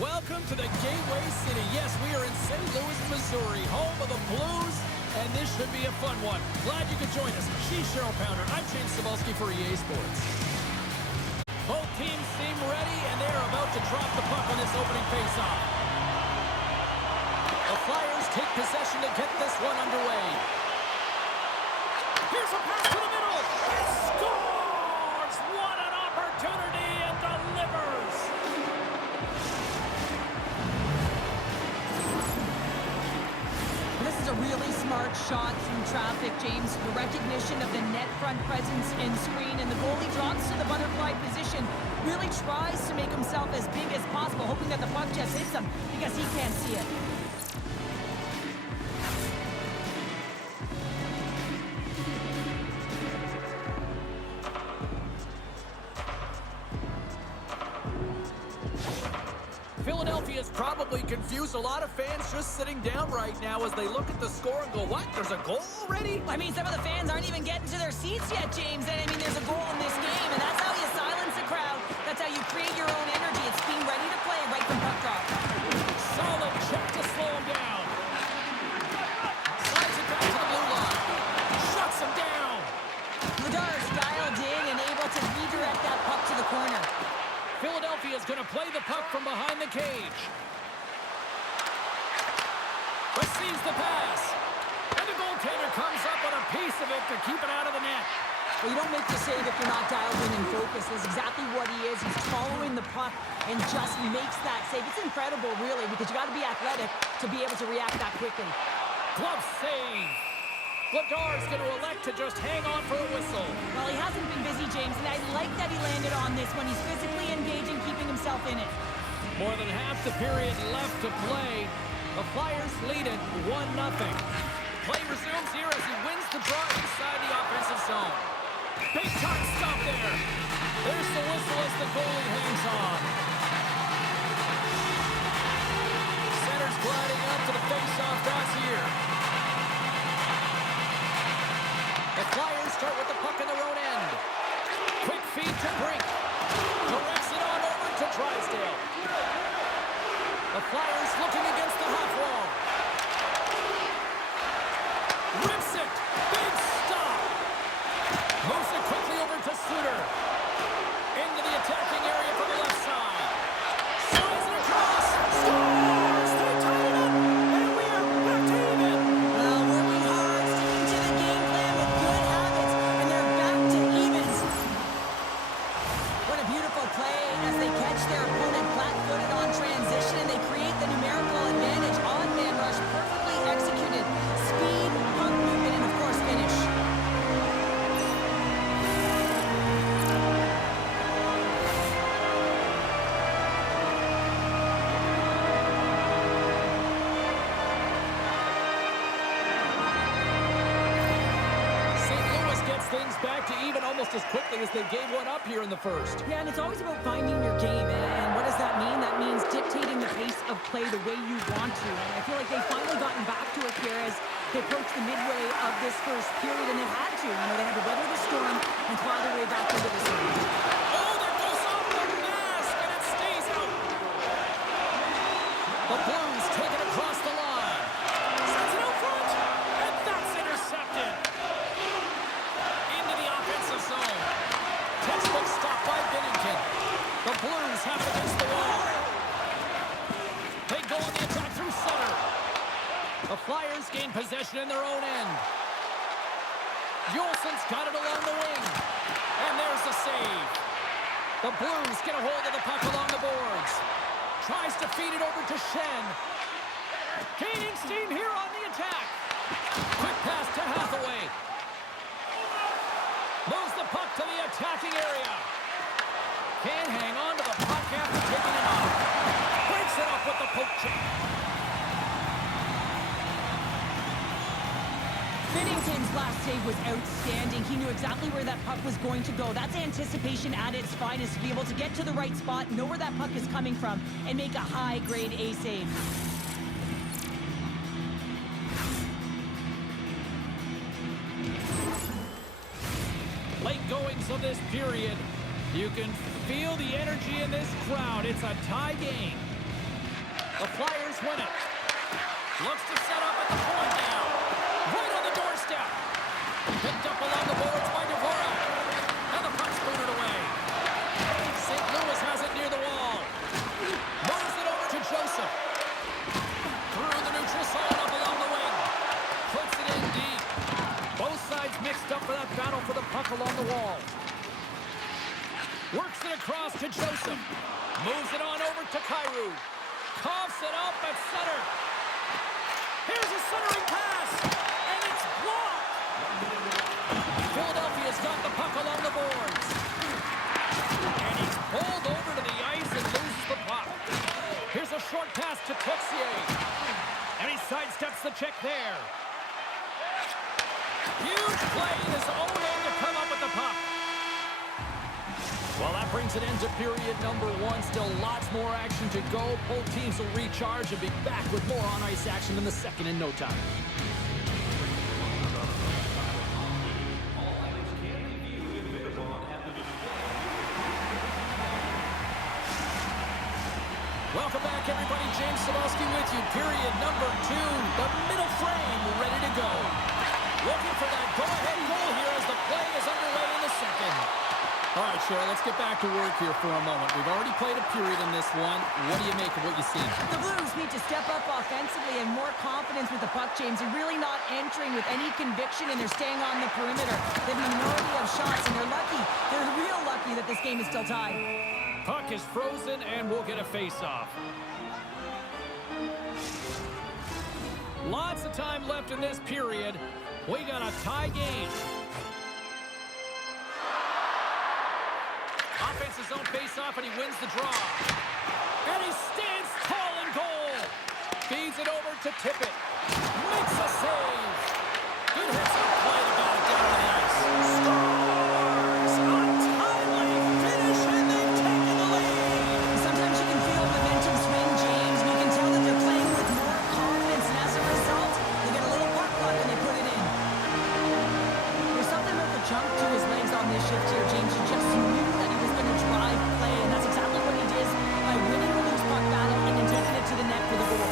Welcome to the Gateway City. Yes, we are in St. Louis, Missouri, home of the Blues, and this should be a fun one. Glad you could join us. She's Cheryl Pounder. I'm James Cebulski for EA Sports. Both teams seem ready, and they are about to drop the puck on this opening faceoff. The Flyers take possession to get this one underway. Here's a pass to the middle. He scores! What an opportunity, and delivers! This is a really smart shot through traffic, James. The recognition of the net front presence and screen, and the goalie drops to the butterfly position. Really tries to make himself as big as possible, hoping that the puck just hits him because he can't see it. Philadelphia's probably confused a lot of fans just sitting down right now as they look at the score and go, what? There's a goal already? I mean, some of the fans aren't even getting to their seats yet, James. And I mean, there's a goal in this game, and that's how you silence a crowd. That's how you create your own energy. It's being ready to play right from puck drop. Solid check to slow him down. Slides it back to the blue line. Shuts him down. Ladar's dialed in and able to redirect that puck to the corner. Philadelphia is going to play the puck from behind the cage. Receives the pass. And the goaltender comes up with a piece of it to keep it out of the net. Well, you don't make the save if you're not dialed in and focused. That's exactly what he is. He's following the puck and just makes that save. It's incredible, really, because you got to be athletic to be able to react that quickly. Glove save. Ladar's going to elect to just hang on for a whistle. Well, he hasn't been busy, James, and I like that he landed on this one. He's physically engaging, keeping himself in it. More than half the period left to play. The Flyers lead it 1-0. Play resumes here as he wins the draw inside the offensive zone. Big time stop there. There's the whistle as the goalie hangs on. Center's gliding up to the face-off pass here. The Flyers start with the puck in their own end. Quick feed to Brink. Directs it on over to Drysdale. The Flyers looking against the half wall. Rips it. Big stop. Moves it quickly over to Suter. Into the attacking area from the left side. Slides it across. Scores! They tie it up. And we are back to even. Well, working hard, sticking to the game plan with good habits, and they're back to evens. What a beautiful play as they catch their opponent flat-footed on transition, and they create the numerical advantage on man rush. Perfectly executed. Speed, puck movement, and of course finish. St. Louis gets things back to even almost as quickly as they gave one up here in the first. Yeah, and it's always about finding your game. And what does that mean? That means dictating the pace of play the way you want to. And I feel like they've finally gotten back to it here as they approach the midway of this first period, and they've had to. You know, they had to weather the storm and claw their way back into the series. Oh, there goes off the mask, and it stays out. The Blues take it across the line. Sends it out front, and that's intercepted. Into the offensive zone. Textbook stop by Bennington. The Blues have to against the wall. They go on the attack through center. The Flyers gain possession in their own end. Yolson's got it along the wing. And there's the save. The Blues get a hold of the puck along the boards. Tries to feed it over to Shen. Gaining steam here on the attack. Quick pass to Hathaway. Moves the puck to the attacking area. Can't hang on to the puck after taking it off. Breaks it off with the poke check. Binnington's last save was outstanding. He knew exactly where that puck was going to go. That's anticipation at its finest, to be able to get to the right spot, know where that puck is coming from, and make a high-grade A save. Late goings of this period. You can feel the energy in this crowd. It's a tie game. win it. Looks to set up at the point now. Right on the doorstep. Picked up along the boards by Dvorak. And the puck's booted away. St. Louis has it near the wall. Moves it over to Joseph. Through the neutral zone up along the wing. Puts it in deep. Both sides mixed up for that battle for the puck along the wall. Works it across to Joseph. Moves it on over to Kyrou. Coughs it up at center. Here's a centering pass. And it's blocked. Philadelphia's got the puck along the boards. And he's pulled over to the ice and loses the puck. Here's a short pass to Texier. And he sidesteps the check there. Huge play in his own end to come up with the puck. Well, that brings it into period number one. Still lots more action to go. Both teams will recharge and be back with more on-ice action in the second in no time. Welcome back, everybody. James Cebulski with you. Period number two. The middle frame ready to go. Looking for that go-ahead goal here as the play is underway in the second. All right, Cheryl, let's get back to work here for a moment. We've already played a period in this one. What do you make of what you see? The Blues need to step up offensively and more confidence with the puck, James. They're really not entering with any conviction, and they're staying on the perimeter. They have a minority of shots, and they're lucky. They're real lucky that this game is still tied. Puck is frozen, and we'll get a face-off. Lots of time left in this period. We got a tie game. Offense his own face-off, and he wins the draw. And he stands tall in goal. Feeds it over to Tippett. Makes a save. Good hits on play to got it down on the ice. Scores! Untimely finish, and they've taken the lead. Sometimes you can feel momentum swing, James, and you can tell that they're playing with more confidence, and as a result, they get a little puck luck and they put it in. There's something about the jump to his legs on this shift here, James. You just knew that he was going to drive play, and that's exactly what he did by winning the loose puck battle and then taking it to the net for the goal.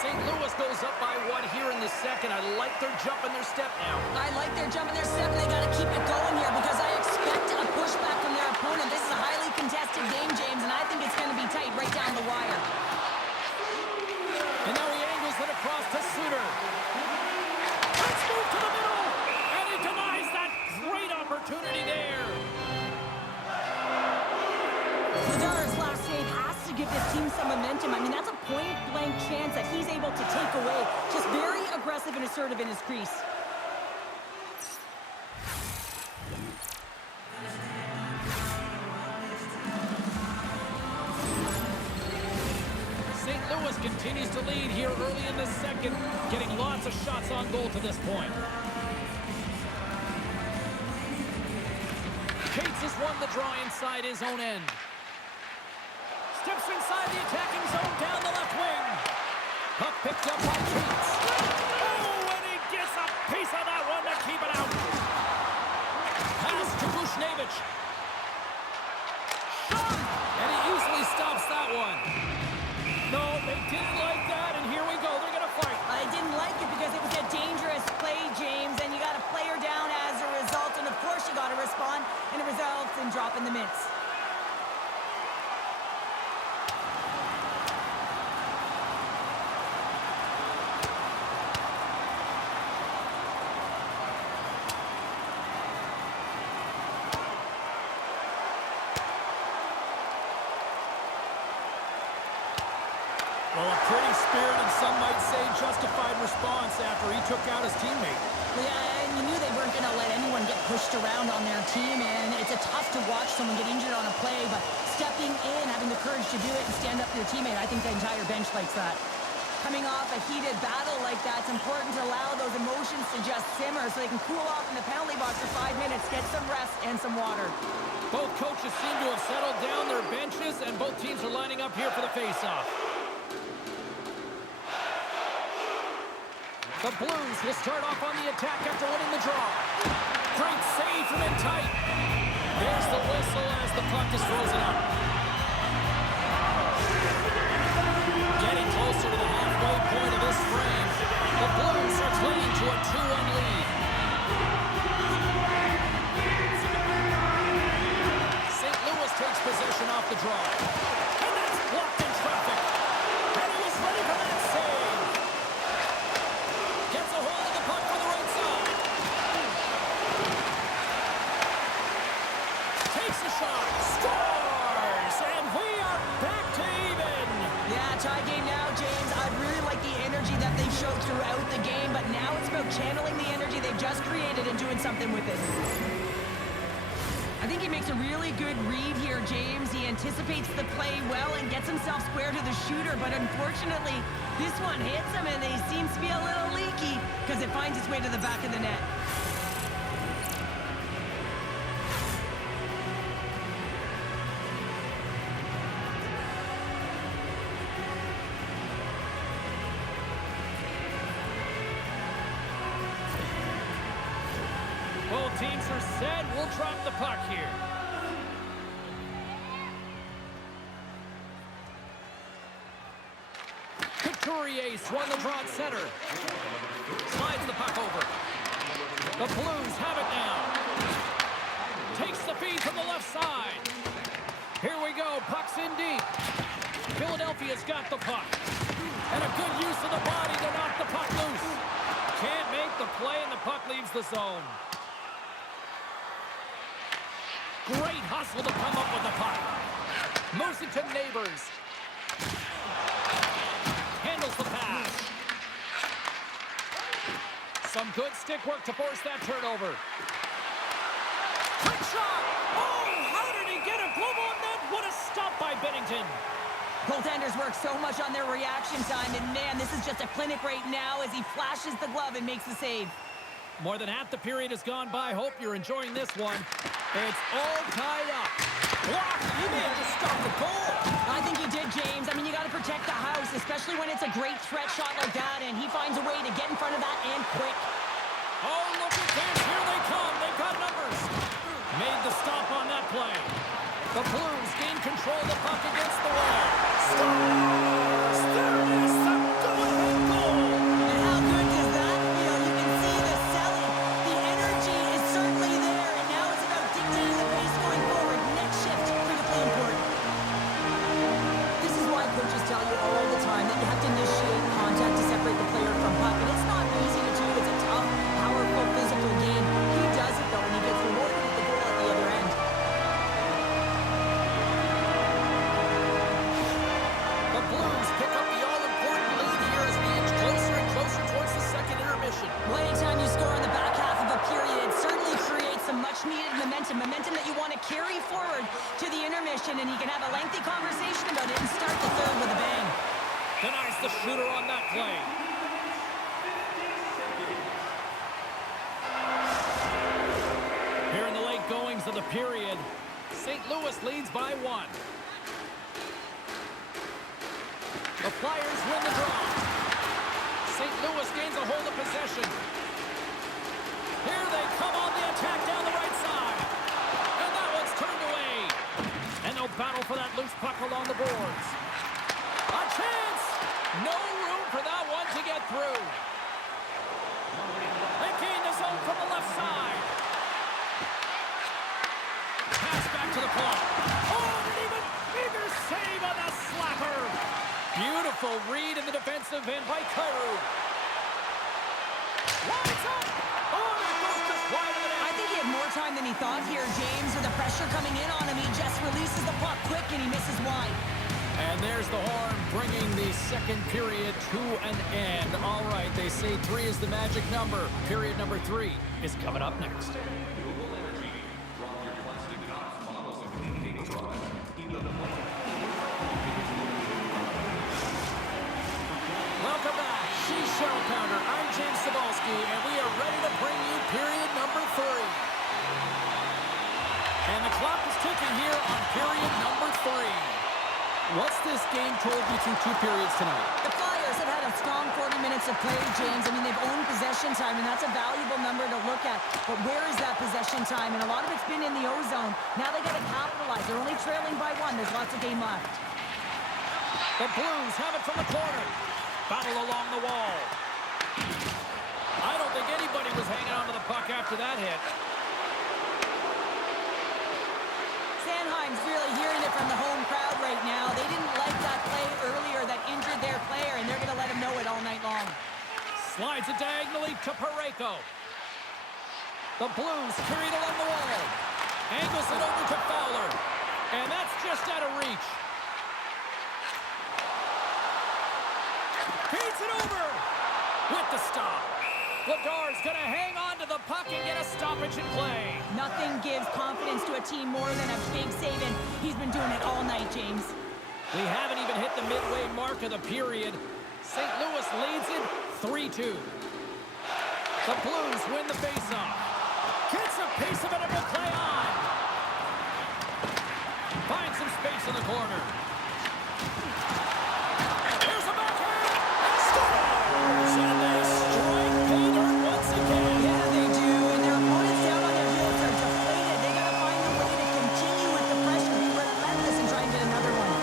St. Louis goes up by one here in the second. I like their jump and their step now. I like their jump and their step, and they got to keep it going here because I expect a pushback from their opponent. This is a highly contested game, James, and I think it's going to be tight right down the wire. And now he angles it across to Suter. Let's move to the middle. And he denies that great opportunity there. Bedard's last save has to give this team some momentum. I mean, that's a point-blank chance that he's able to take away. Just very aggressive and assertive in his crease. St. Louis continues to lead here early in the second, getting lots of shots on goal to this point. Cates has won the draw inside his own end. Steps inside the attacking zone down the left wing. Puck picked up by Cates. Oh, and he gets a piece of that one to keep it out. Pass to Bushnevich. Shot! And he easily stops that one. No, they didn't like that, and here we go. They're going to fight. I didn't like it because it was a dangerous play, James, and you got a player down as a result, and of course you got to respond, and it results in dropping the mitts. Well, a pretty spirited, some might say justified response after he took out his teammate. Yeah, and you knew they weren't going to let anyone get pushed around on their team, and it's tough to watch someone get injured on a play, but stepping in, having the courage to do it and stand up for your teammate, I think the entire bench likes that. Coming off a heated battle like that, it's important to allow those emotions to just simmer so they can cool off in the penalty box for 5 minutes, get some rest and some water. Both coaches seem to have settled down their benches, and both teams are lining up here for the face-off. The Blues will start off on the attack after winning the draw. Great save from in tight. There's the whistle as the puck is frozen up. Getting closer to the halfway point of this frame. The Blues are clinging to a 2-1 lead. St. Louis takes possession off the draw. And that's blocked in traffic. And he was ready for that save. Gets a hold of the puck for the right side. Takes a shot. Scores! And we are back to even. Yeah, tie game now, James. I really like the energy that they've showed throughout the game, but now it's about channeling the energy they've just created and doing something with it. I think he makes a really good read here, James. He anticipates the play well and gets himself square to the shooter, but unfortunately, this one hits him and he seems to be a little leaky because it finds its way to the back of the net. Both teams are set. We'll drop the puck here. Couturier swung the draw at center. Slides the puck over. The Blues have it now. Takes the feed from the left side. Here we go. Puck's in deep. Philadelphia's got the puck. And a good use of the body to knock the puck loose. Can't make the play and the puck leaves the zone. Great hustle to come up with the puck. Moves it to Neighbors. Handles the pass. Some good stick work to force that turnover. Quick shot! Oh, how did he get a glove on that? What a stop by Bennington. Goaltenders work so much on their reaction time, and man, this is just a clinic right now as he flashes the glove and makes the save. More than half the period has gone by. Hope you're enjoying this one. It's all tied up. Blocked. He may have just stopped the goal. I think he did, James. I mean, you got to protect the house, especially when it's a great threat shot like that, and he finds a way to get in front of that and quick. Oh, look at this. Here they come. They've got numbers. Made the stop on that play. The Blues gain control of the puck against the wall. Scores! There it is. The go-ahead goal. And how good does that feel? You can see the selling. The energy is certainly there, and now it's about dictating the pace going forward. Next shift, critically important. This is why coaches tell you all the time that you have to initiate contact to separate the player from puck, and it's not easy to do. It's a tough, powerful, physical game. He does it, though, and he gets rewarded with the goal at the other end. The Blues pick up the all-important lead here as we inch closer and closer towards the second intermission. Well, anytime you score in the back half of a period, it certainly creates some much-needed momentum that you want to carry forward to the intermission, and you can have a lengthy conversation about it and start the third with a bang. Denies the shooter on that play. Here in the late goings of the period, St. Louis leads by 1. The Flyers win the draw. St. Louis gains a hold of possession. Here they come on the attack down the right side. And that one's turned away. And they'll battle for that loose puck along the boards. A chance! No room for that one to get through. They gain the zone from the left side. Pass back to the point. Oh, an even bigger save on the slapper. Beautiful read in the defensive end by Kyrou. Lights up! Oh, it goes just wide of the net. I think he had more time than he thought here, James. With the pressure coming in on him, he just releases the puck quick and he misses wide. And there's the horn, bringing the second period to an end. All right, they say 3 is the magic number. Period number 3 is coming up next. Welcome back. She's Cheryl Pounder. I'm James Cebulski, and we are ready to bring you period number 3. And the clock is ticking here on period number 3. What's this game told you through 2 periods tonight? The Flyers have had a strong 40 minutes of play, James. I mean, they've owned possession time, and that's a valuable number to look at. But where is that possession time? And a lot of it's been in the O-zone. Now they got to capitalize. They're only trailing by 1. There's lots of game left. The Blues have it from the corner. Battle along the wall. I don't think anybody was hanging on to the puck after that hit. Sanheim's really hearing it from the home crowd right now. They didn't like that play earlier that injured their player, and they're going to let him know it all night long. Slides it diagonally to Parayko. The Blues carry it along the wall. Angles it over to Fowler. And that's just out of reach. Feeds it over with the stop. Ladar's going to hang on to the puck and get a stoppage in play. Nothing gives confidence to a team more than a big save, and he's been doing it all night, James. We haven't even hit the midway mark of the period. St. Louis leads it 3-2. The Blues win the faceoff. Gets a piece of it and will play on. Finds some space in the corner. Here's a backhand. Scores! And they strike pay dirt once again. Yeah, they do. And their opponents down on their heels are deflated. They got to find a way to continue with the pressure, be relentless, and try and get another one.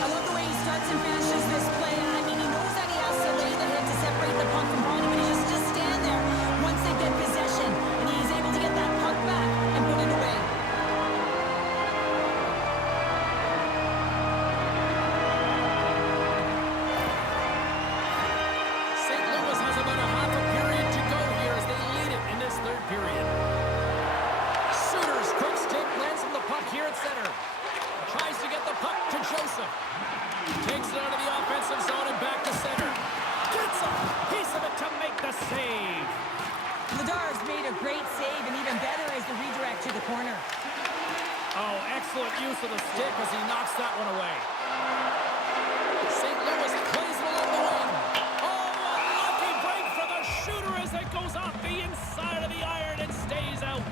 I love the way he starts and finishes this play. I mean, he knows that he has to lay the hit to separate the puck from body, but he just stand there once they get possession, and he's able to get that puck back and put it away. St. Louis has about a half a period to go here as they lead it in this third period. Suter's quick stick lands from the puck here at center. Tries to get the puck to Joseph. Takes it out of the offensive zone and back to center. Gets a piece of it to make the save. Ladar's made a great save, and even better is the redirect to the corner. Oh, excellent use of the stick as he knocks that one away. St. Louis plays it along the wing. Oh, a lucky break for the shooter as it goes off the inside of the iron and stays out.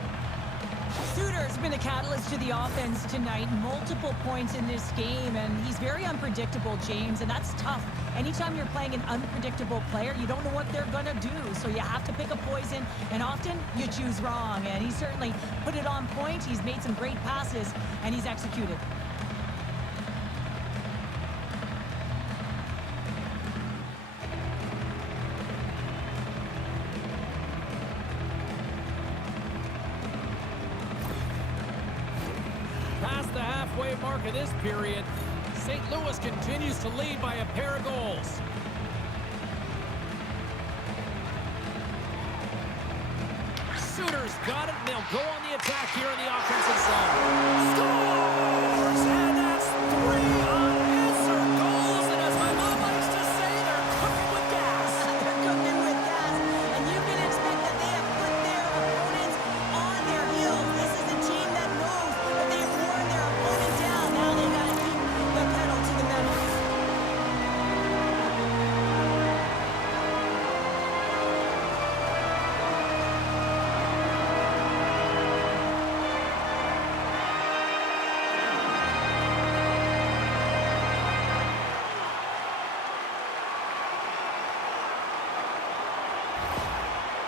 Suter's been a catalyst to the offense tonight. Multiple points in this game, and he's very unpredictable, James, and that's tough. Anytime you're playing an unpredictable player, you don't know what they're going to do, so you have to pick a poison, and often you choose wrong, and he certainly put it on point. He's made some great passes, and he's executed. Past the halfway mark of this period, St. Louis continues to lead by a pair of goals. Suter's got it, and they'll go on the attack here in the offensive zone. Scores! And that's 3 unanswered goals, and as my mom likes to say, they're cooking with gas. They're cooking with gas, and you can expect that they have put their opponents on their heels. This is a team that knows that they have worn their opponent down. Now they got to keep the pedal to the metal.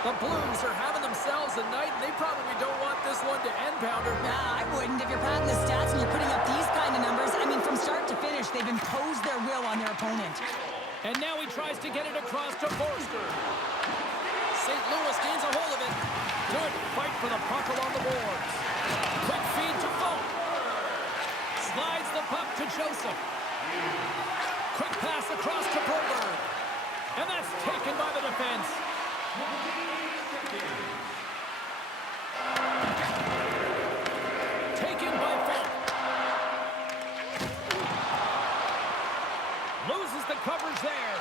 The Blues are having themselves a night, and they probably don't want this one to end, Pounder. Nah, I wouldn't. If you're padding the stats and you're putting up these kind of numbers, I mean, from start to finish, they've imposed their will on their opponent. And now he tries to get it across to Forster. St. Louis gains a hold of it. Good fight for the puck along the boards. Quick feed to Folk. Slides the puck to Joseph. Quick pass across to Broberg. And that's taken by the defense. Taken by Folk. Loses the coverage there.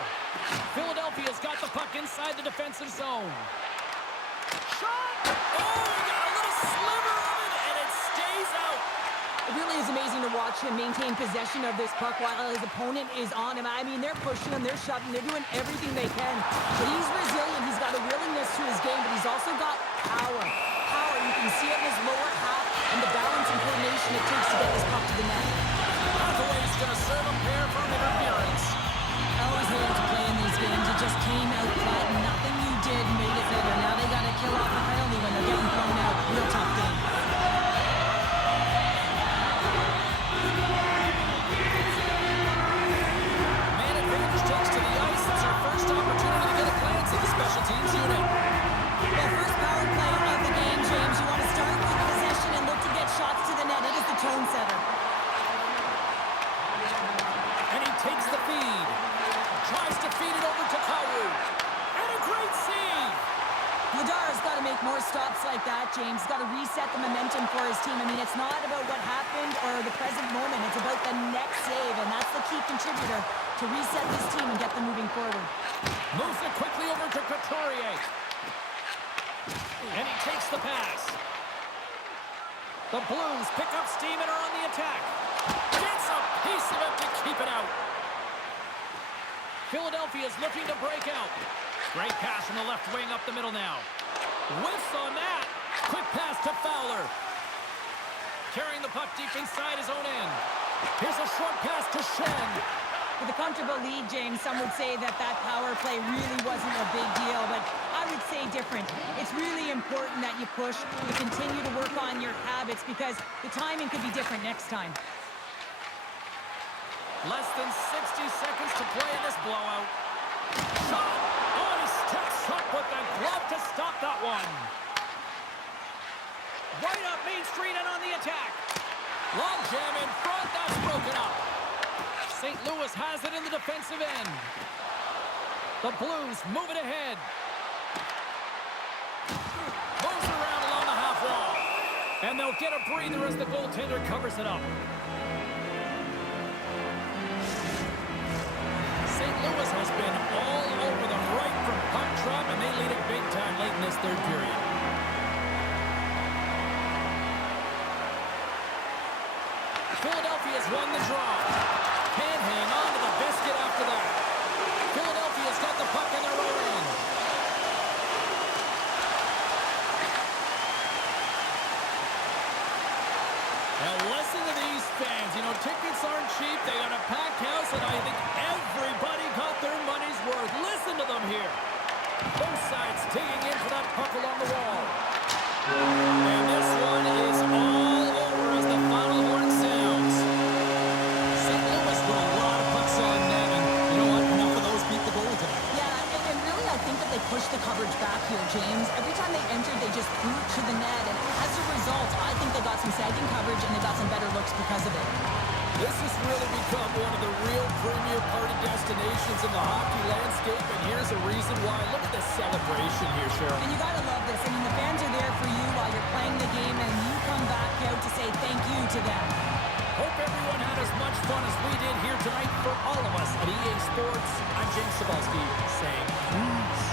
Philadelphia's got the puck inside the defensive zone. Shot! Oh, he got a little sliver of it, and it stays out. It really is amazing to watch him maintain possession of this puck while his opponent is on him. I mean, they're pushing him, they're shoving, they're doing everything they can. But he's resilient, he's got a willingness to his game, but he's also got power. Power, you can see it in his lower half and the balance and coordination it takes to get this puck to the net. Hathaway's going to serve a pair for interference. I always hated to play in these games. defeated over to Kawu. And a great save. Vladar has got to make more stops like that, James. He's got to reset the momentum for his team. I mean, it's not about what happened or the present moment. It's about the next save, and that's the key contributor to reset this team and get them moving forward. Moves it quickly over to Couturier. And he takes the pass. The Blues pick up steam and are on the attack. Gets a piece of it to keep it out. Philadelphia is looking to break out. Great pass from the left wing up the middle now. Whiffs on that. Quick pass to Fowler. Carrying the puck deep inside his own end. Here's a short pass to Shen. With a comfortable lead, James, some would say that power play really wasn't a big deal, but I would say different. It's really important that you push, you continue to work on your habits because the timing could be different next time. Less than 60 seconds to play in this blowout. Shot! Oh, he steps up with the glove to stop that one. Right up Main Street and on the attack. Long jam in front, that's broken up. St. Louis has it in the defensive end. The Blues move it ahead. Moves it around along the half wall. And they'll get a breather as the goaltender covers it up. St. Louis has been all over them right from puck drop, and they lead it big time late in this third period. Philadelphia's won the draw. Can't hang on to the biscuit after that. Philadelphia's got the puck in their own end. Now listen to these fans. You know, tickets aren't cheap. They got a packed house, and I think everybody got their money's worth. Listen to them here. Both sides digging in for that puck along the wall. And this one is all over as the final horn sounds. St. Louis with a lot of pucks on net, and you know what? Enough of those beat the goalie tonight. Yeah, and really I think that they pushed the coverage back here, James. Every time they entered, they just threw it to the net, and as a result, I think they got some sagging coverage and they got some better looks because of it. This has really become one of the real premier party destinations in the hockey landscape, and here's a reason why. Look at the celebration here, Cheryl. And you gotta love this. I mean, the fans are there for you while you're playing the game, and you come back out to say thank you to them. Hope everyone had as much fun as we did here tonight. For all of us at EA Sports, I'm James Cebulski saying peace.